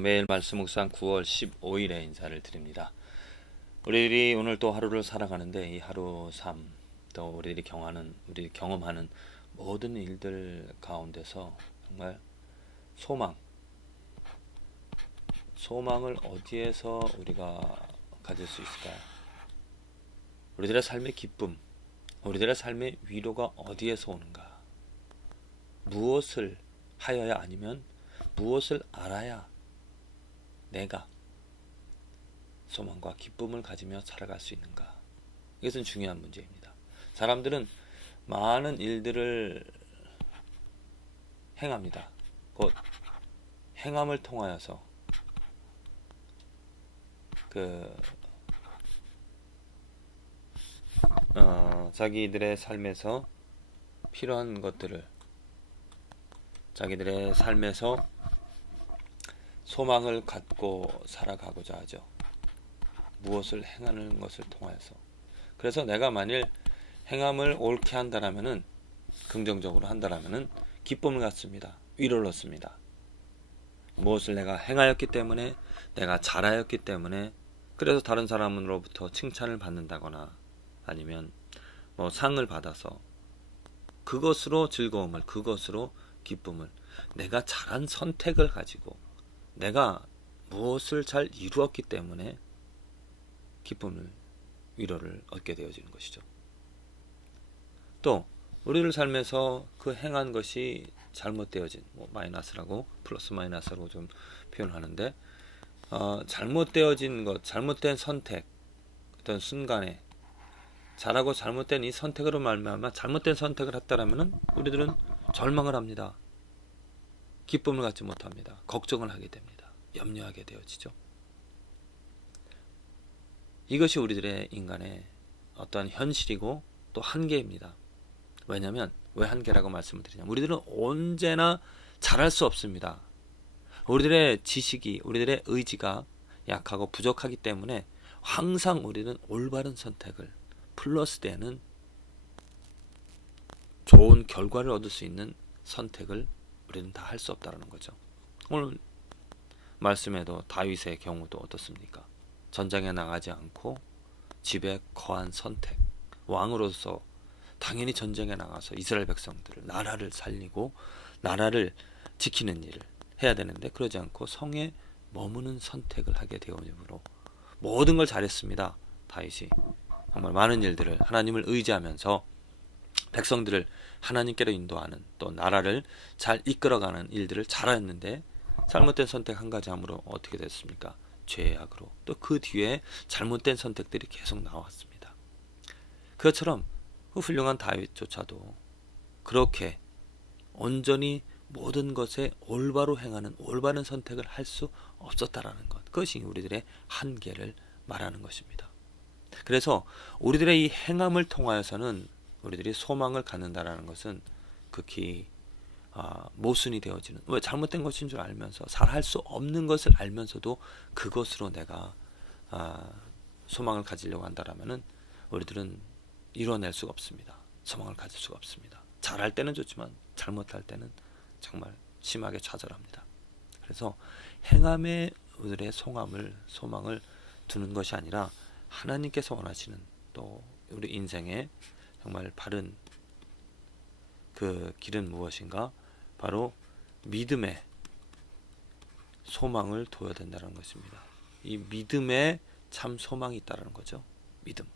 매일 말씀 묵상 9월 15일에 인사를 드립니다. 우리들이 오늘 또 하루를 살아가는데 이 하루 삶, 또 우리들이 경험하는 모든 일들 가운데서 정말 소망을 어디에서 우리가 가질 수 있을까요? 우리들의 삶의 기쁨, 우리들의 삶의 위로가 어디에서 오는가? 무엇을 하여야, 아니면 무엇을 알아야 내가 소망과 기쁨을 가지며 살아갈 수 있는가? 이것은 중요한 문제입니다. 사람들은 많은 일들을 행합니다. 곧 행함을 통하여서 자기들의 삶에서 필요한 것들을, 자기들의 삶에서 소망을 갖고 살아가고자 하죠. 무엇을 행하는 것을 통하여서. 그래서 내가 만일 행함을 옳게 한다라면은, 긍정적으로 한다라면은 기쁨을 갖습니다. 위로를 얻습니다. 무엇을 내가 행하였기 때문에, 내가 잘하였기 때문에, 그래서 다른 사람으로부터 칭찬을 받는다거나 아니면 상을 받아서 그것으로 즐거움을, 그것으로 기쁨을, 내가 잘한 선택을 가지고 내가 무엇을 잘 이루었기 때문에 기쁨을, 위로를 얻게 되어지는 것이죠. 또 우리를 삶에서 그 행한 것이 잘못되어진, 마이너스라고, 플러스 마이너스라고 좀 표현하는데, 잘못되어진 것, 잘못된 선택, 어떤 순간에 잘하고 잘못된 이 선택으로 말미암아 잘못된 선택을 했다라면은 우리들은 절망을 합니다. 기쁨을 갖지 못합니다. 걱정을 하게 됩니다. 염려하게 되어지죠. 이것이 우리들의 인간의 어떠한 현실이고 또 한계입니다. 왜냐하면, 왜 한계라고 말씀을 드리냐면, 우리들은 언제나 잘할 수 없습니다. 우리들의 지식이, 우리들의 의지가 약하고 부족하기 때문에 항상 우리는 올바른 선택을, 플러스 되는 좋은 결과를 얻을 수 있는 선택을 우리는 다 할 수 없다는 거죠. 오늘 말씀에도 다윗의 경우도 어떻습니까? 전장에 나가지 않고 집에 거한 선택, 왕으로서 당연히 전쟁에 나가서 이스라엘 백성들을, 나라를 살리고 나라를 지키는 일을 해야 되는데, 그러지 않고 성에 머무는 선택을 하게 되므로 모든 걸 잘했습니다. 다윗이 정말 많은 일들을, 하나님을 의지하면서 백성들을 하나님께로 인도하는, 또 나라를 잘 이끌어가는 일들을 잘했는데, 잘못된 선택 한 가지 함으로 어떻게 됐습니까? 죄악으로, 또 그 뒤에 잘못된 선택들이 계속 나왔습니다. 그것처럼 그 훌륭한 다윗조차도 그렇게 온전히 모든 것에 올바로 행하는 올바른 선택을 할 수 없었다라는 것, 그것이 우리들의 한계를 말하는 것입니다. 그래서 우리들의 이 행함을 통하여서는 우리들이 소망을 갖는다라는 것은 극히 모순이 되어지는, 왜 잘못된 것인 줄 알면서, 잘할 수 없는 것을 알면서도 그것으로 내가 소망을 가지려고 한다라면은 우리들은 이뤄낼 수가 없습니다. 소망을 가질 수가 없습니다. 잘할 때는 좋지만 잘못할 때는 정말 심하게 좌절합니다. 그래서 행함에 우리들의 소망을 두는 것이 아니라, 하나님께서 원하시는, 또 우리 인생의 정말 바른 그 길은 무엇인가? 바로 믿음의 소망을 둬야 된다는 것입니다. 이 믿음에 참 소망이 있다는 거죠. 믿음.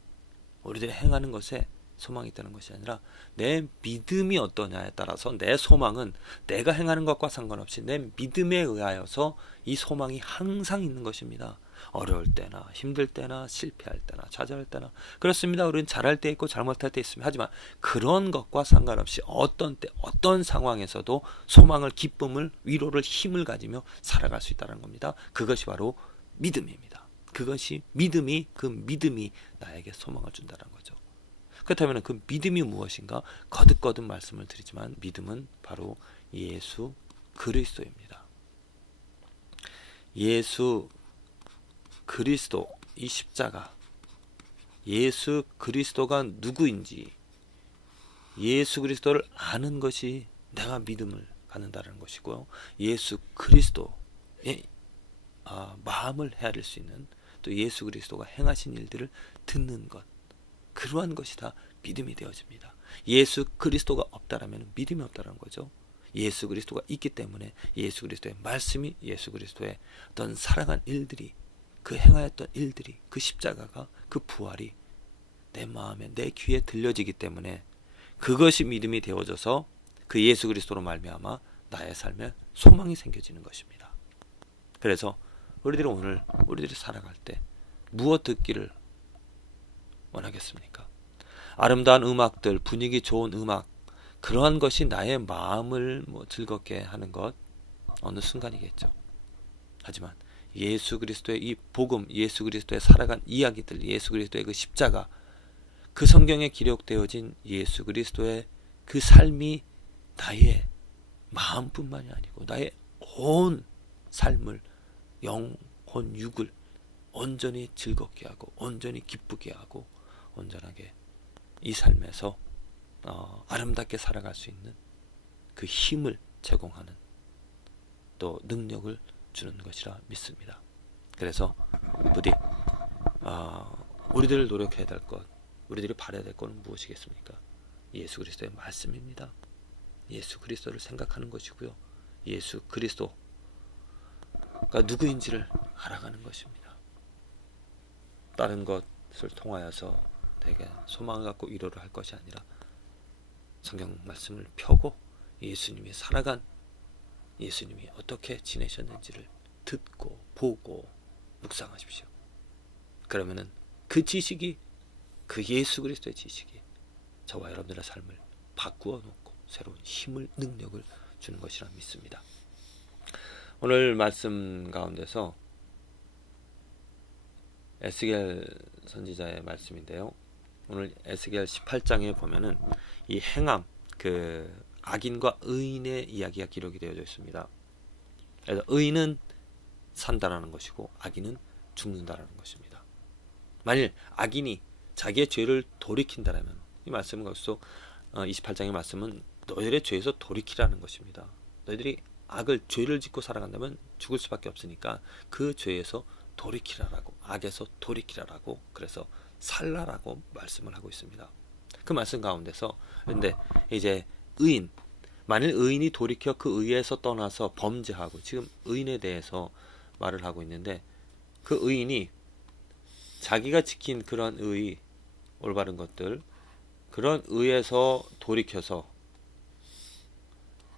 우리들이 행하는 것에 소망이 있다는 것이 아니라, 내 믿음이 어떠냐에 따라서 내 소망은 내가 행하는 것과 상관없이 내 믿음에 의하여서 이 소망이 항상 있는 것입니다. 어려울 때나 힘들 때나 실패할 때나 좌절할 때나 그렇습니다. 우리는 잘할 때 있고 잘못할 때 있습니다. 하지만 그런 것과 상관없이 어떤 때, 어떤 상황에서도 소망을, 기쁨을, 위로를, 힘을 가지며 살아갈 수 있다는 겁니다. 그것이 바로 믿음입니다. 그것이 그 믿음이 나에게 소망을 준다는 거죠. 그렇다면 그 믿음이 무엇인가? 거듭거듭 말씀을 드리지만, 믿음은 바로 예수 그리스도입니다. 예수 그리스도, 이 십자가, 예수 그리스도가 누구인지, 예수 그리스도를 아는 것이 내가 믿음을 갖는다는 것이고요. 예수 그리스도의 마음을 헤아릴 수 있는, 또 예수 그리스도가 행하신 일들을 듣는 것, 그러한 것이 다 믿음이 되어집니다. 예수 그리스도가 없다라면 믿음이 없다라는 거죠. 예수 그리스도가 있기 때문에 예수 그리스도의 말씀이, 예수 그리스도의 어떤 살아간 일들이, 그 행하였던 일들이, 그 십자가가, 그 부활이 내 마음에, 내 귀에 들려지기 때문에 그것이 믿음이 되어져서 그 예수 그리스도로 말미암아 나의 삶에 소망이 생겨지는 것입니다. 그래서 우리들이 살아갈 때 무엇 듣기를 원하겠습니까? 아름다운 음악들, 분위기 좋은 음악, 그러한 것이 나의 마음을 즐겁게 하는 것 어느 순간이겠죠. 하지만 예수 그리스도의 이 복음, 예수 그리스도의 살아간 이야기들, 예수 그리스도의 그 십자가, 그 성경에 기록되어진 예수 그리스도의 그 삶이 나의 마음뿐만이 아니고 나의 온 삶을, 영혼, 육을 온전히 즐겁게 하고 온전히 기쁘게 하고 온전하게 이 삶에서 아름답게 살아갈 수 있는 그 힘을 제공하는, 또 능력을 주는 것이라 믿습니다. 그래서 부디 우리들 노력해야 될 것, 우리들이 바라야 될 것은 무엇이겠습니까? 예수 그리스도의 말씀입니다. 예수 그리스도를 생각하는 것이고요. 예수 그리스도가 누구인지를 알아가는 것입니다. 다른 것을 통하여서 내게 소망을 갖고 위로를 할 것이 아니라 성경 말씀을 펴고 예수님이 살아간, 예수님이 어떻게 지내셨는지를 듣고 보고 묵상하십시오. 그러면은 그 지식이, 그 예수 그리스도의 지식이 저와 여러분들의 삶을 바꾸어 놓고 새로운 힘을, 능력을 주는 것이라 믿습니다. 오늘 말씀 가운데서 에스겔 선지자의 말씀인데요. 오늘 에스겔 18장에 보면은 이 행함, 그 악인과 의인의 이야기가 기록이 되어져 있습니다. 그래서 의인은 산다라는 것이고 악인은 죽는다라는 것입니다. 만일 악인이 자기의 죄를 돌이킨다라면, 이 말씀은 거기서 28장의 말씀은 너희들의 죄에서 돌이키라는 것입니다. 너희들이 죄를 짓고 살아간다면 죽을 수밖에 없으니까 그 죄에서 돌이키라라고, 악에서 돌이키라라고, 그래서 살라라고 말씀을 하고 있습니다. 그 말씀 가운데서 근데 이제 만일 의인이 돌이켜 그 의에서 떠나서 범죄하고, 지금 의인에 대해서 말을 하고 있는데, 그 의인이 자기가 지킨 그런 의, 올바른 것들, 그런 의에서 돌이켜서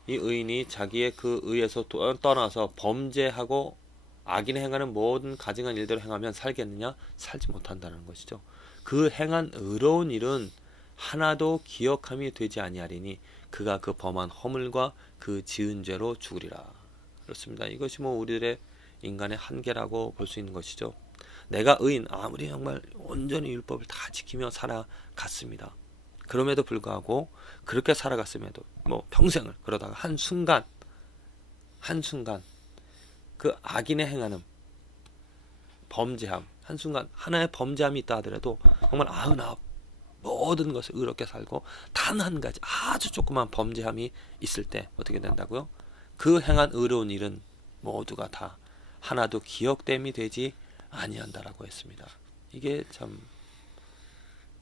이 의인이 자기의 그 의에서 떠나서 범죄하고 악인이 행하는 모든 가증한 일대로 행하면 살겠느냐? 살지 못한다는 것이죠. 그 행한 의로운 일은 하나도 기억함이 되지 아니하리니 그가 그 범한 허물과 그 지은 죄로 죽으리라. 그렇습니다. 이것이 우리들의 인간의 한계라고 볼 수 있는 것이죠. 내가 의인, 아무리 정말 온전히 율법을 다 지키며 살아갔습니다. 그럼에도 불구하고 그렇게 살아갔음에도 평생을 그러다가 한순간 그 악인의 행하는 범죄함, 한순간 하나의 범죄함이 있다 하더라도 정말 모든 것을 의롭게 살고 단 한 가지 아주 조그만 범죄함이 있을 때 어떻게 된다고요? 그 행한 의로운 일은 모두가 다 하나도 기억됨이 되지 아니한다라고 했습니다. 이게 참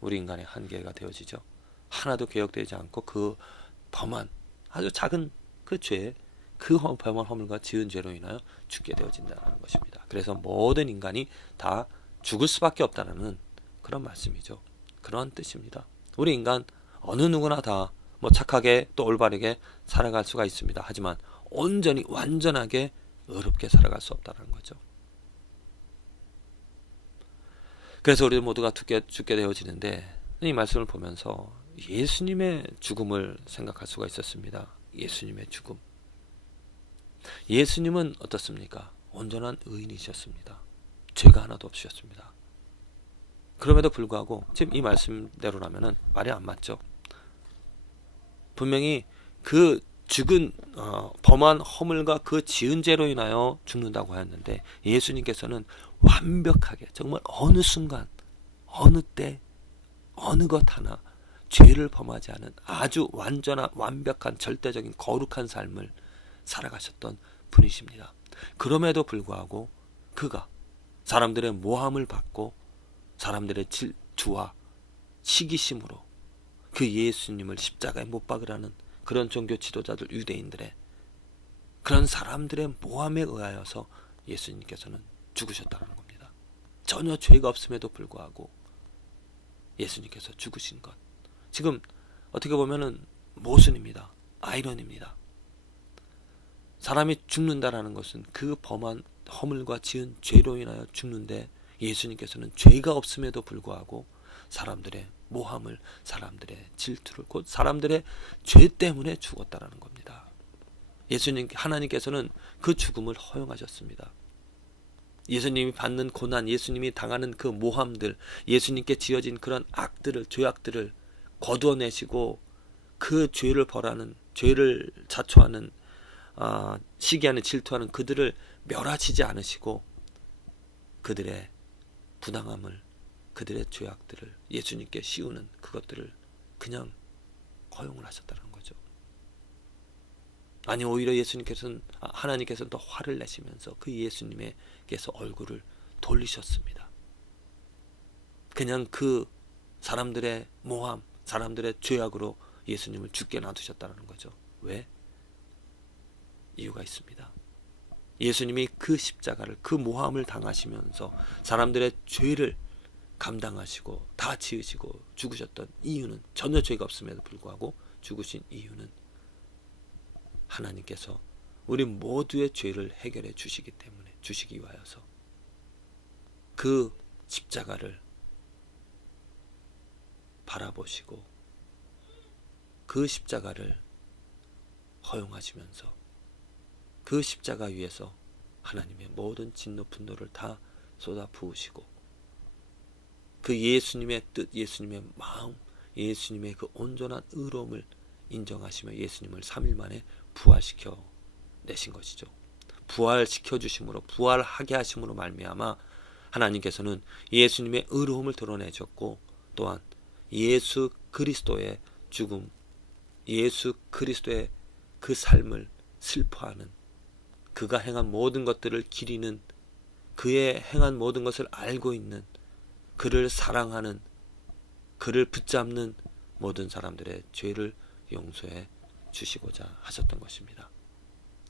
우리 인간의 한계가 되어지죠. 하나도 기억되지 않고 그 범한 아주 작은 그 죄, 그 범한 허물과 지은 죄로 인하여 죽게 되어진다는 것입니다. 그래서 모든 인간이 다 죽을 수밖에 없다는 그런 말씀이죠. 그런 뜻입니다. 우리 인간 어느 누구나 다 착하게 또 올바르게 살아갈 수가 있습니다. 하지만 온전히 완전하게 의롭게 살아갈 수 없다는 거죠. 그래서 우리 모두가 죽게 되어지는데, 이 말씀을 보면서 예수님의 죽음을 생각할 수가 있었습니다. 예수님의 죽음. 예수님은 어떻습니까? 온전한 의인이셨습니다. 죄가 하나도 없으셨습니다. 그럼에도 불구하고 지금 이 말씀대로라면 말이 안 맞죠. 분명히 그 죽은 범한 허물과 그 지은 죄로 인하여 죽는다고 하였는데, 예수님께서는 완벽하게 정말 어느 순간 어느 때 어느 것 하나 죄를 범하지 않은 아주 완전한 완벽한 절대적인 거룩한 삶을 살아가셨던 분이십니다. 그럼에도 불구하고 그가 사람들의 모함을 받고 사람들의 질투와 시기심으로 그 예수님을 십자가에 못 박으라는 그런 종교 지도자들, 유대인들의 그런 사람들의 모함에 의하여서 예수님께서는 죽으셨다는 겁니다. 전혀 죄가 없음에도 불구하고 예수님께서 죽으신 것, 지금 어떻게 보면은 모순입니다. 아이러니입니다. 사람이 죽는다라는 것은 그 범한 허물과 지은 죄로 인하여 죽는데, 예수님께서는 죄가 없음에도 불구하고 사람들의 모함을, 사람들의 질투를, 곧 사람들의 죄 때문에 죽었다라는 겁니다. 하나님께서는 그 죽음을 허용하셨습니다. 예수님이 받는 고난, 예수님이 당하는 그 모함들, 예수님께 지어진 그런 악들을, 죄악들을 거두어내시고 그 죄를 벌하는, 죄를 자초하는, 시기하는, 질투하는 그들을 멸하시지 않으시고 그들의 부당함을, 그들의 죄악들을 예수님께 씌우는 그것들을 그냥 허용을 하셨다는 거죠. 아니, 오히려 하나님께서는 더 화를 내시면서 그 예수님께서 얼굴을 돌리셨습니다. 그냥 그 사람들의 모함, 사람들의 죄악으로 예수님을 죽게 놔두셨다는 거죠. 왜? 이유가 있습니다. 예수님이 그 십자가를, 그 모함을 당하시면서 사람들의 죄를 감당하시고 다 지으시고 죽으셨던 이유는, 전혀 죄가 없음에도 불구하고 죽으신 이유는 하나님께서 우리 모두의 죄를 해결해 주시기 때문에, 주시기 위하여서 그 십자가를 바라보시고 그 십자가를 허용하시면서 그 십자가 위에서 하나님의 모든 진노 분노를 다 쏟아 부으시고 그 예수님의 뜻, 예수님의 마음, 예수님의 그 온전한 의로움을 인정하시며 예수님을 3일 만에 부활시켜 내신 것이죠. 부활시켜 주심으로, 부활하게 하심으로 말미암아 하나님께서는 예수님의 의로움을 드러내셨고, 또한 예수 그리스도의 죽음, 예수 그리스도의 그 삶을 슬퍼하는, 그가 행한 모든 것들을 기리는, 그의 행한 모든 것을 알고 있는, 그를 사랑하는, 그를 붙잡는 모든 사람들의 죄를 용서해 주시고자 하셨던 것입니다.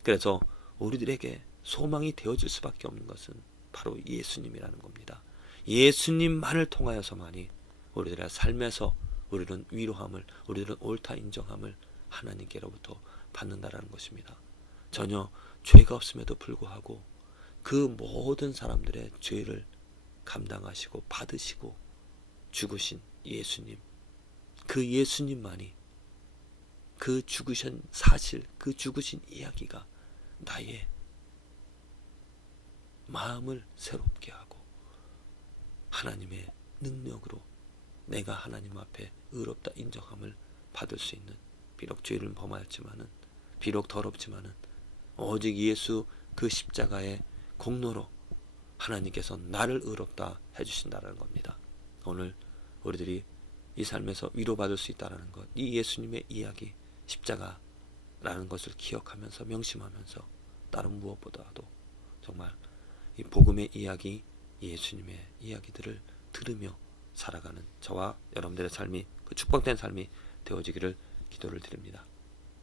그래서 우리들에게 소망이 되어질 수밖에 없는 것은 바로 예수님이라는 겁니다. 예수님만을 통하여서만이 우리들의 삶에서 우리는 위로함을, 우리들은 옳다 인정함을 하나님께로부터 받는다라는 것입니다. 전혀 죄가 없음에도 불구하고 그 모든 사람들의 죄를 감당하시고 받으시고 죽으신 예수님, 그 예수님만이, 그 죽으신 사실, 그 죽으신 이야기가 나의 마음을 새롭게 하고 하나님의 능력으로 내가 하나님 앞에 의롭다 인정함을 받을 수 있는, 비록 죄를 범하였지만은, 비록 더럽지만은 오직 예수 그 십자가의 공로로 하나님께서 나를 의롭다 해주신다는 겁니다. 오늘 우리들이 이 삶에서 위로받을 수 있다는 것, 이 예수님의 이야기, 십자가라는 것을 기억하면서, 명심하면서 다른 무엇보다도 정말 이 복음의 이야기, 예수님의 이야기들을 들으며 살아가는 저와 여러분들의 삶이, 그 축복된 삶이 되어지기를 기도를 드립니다.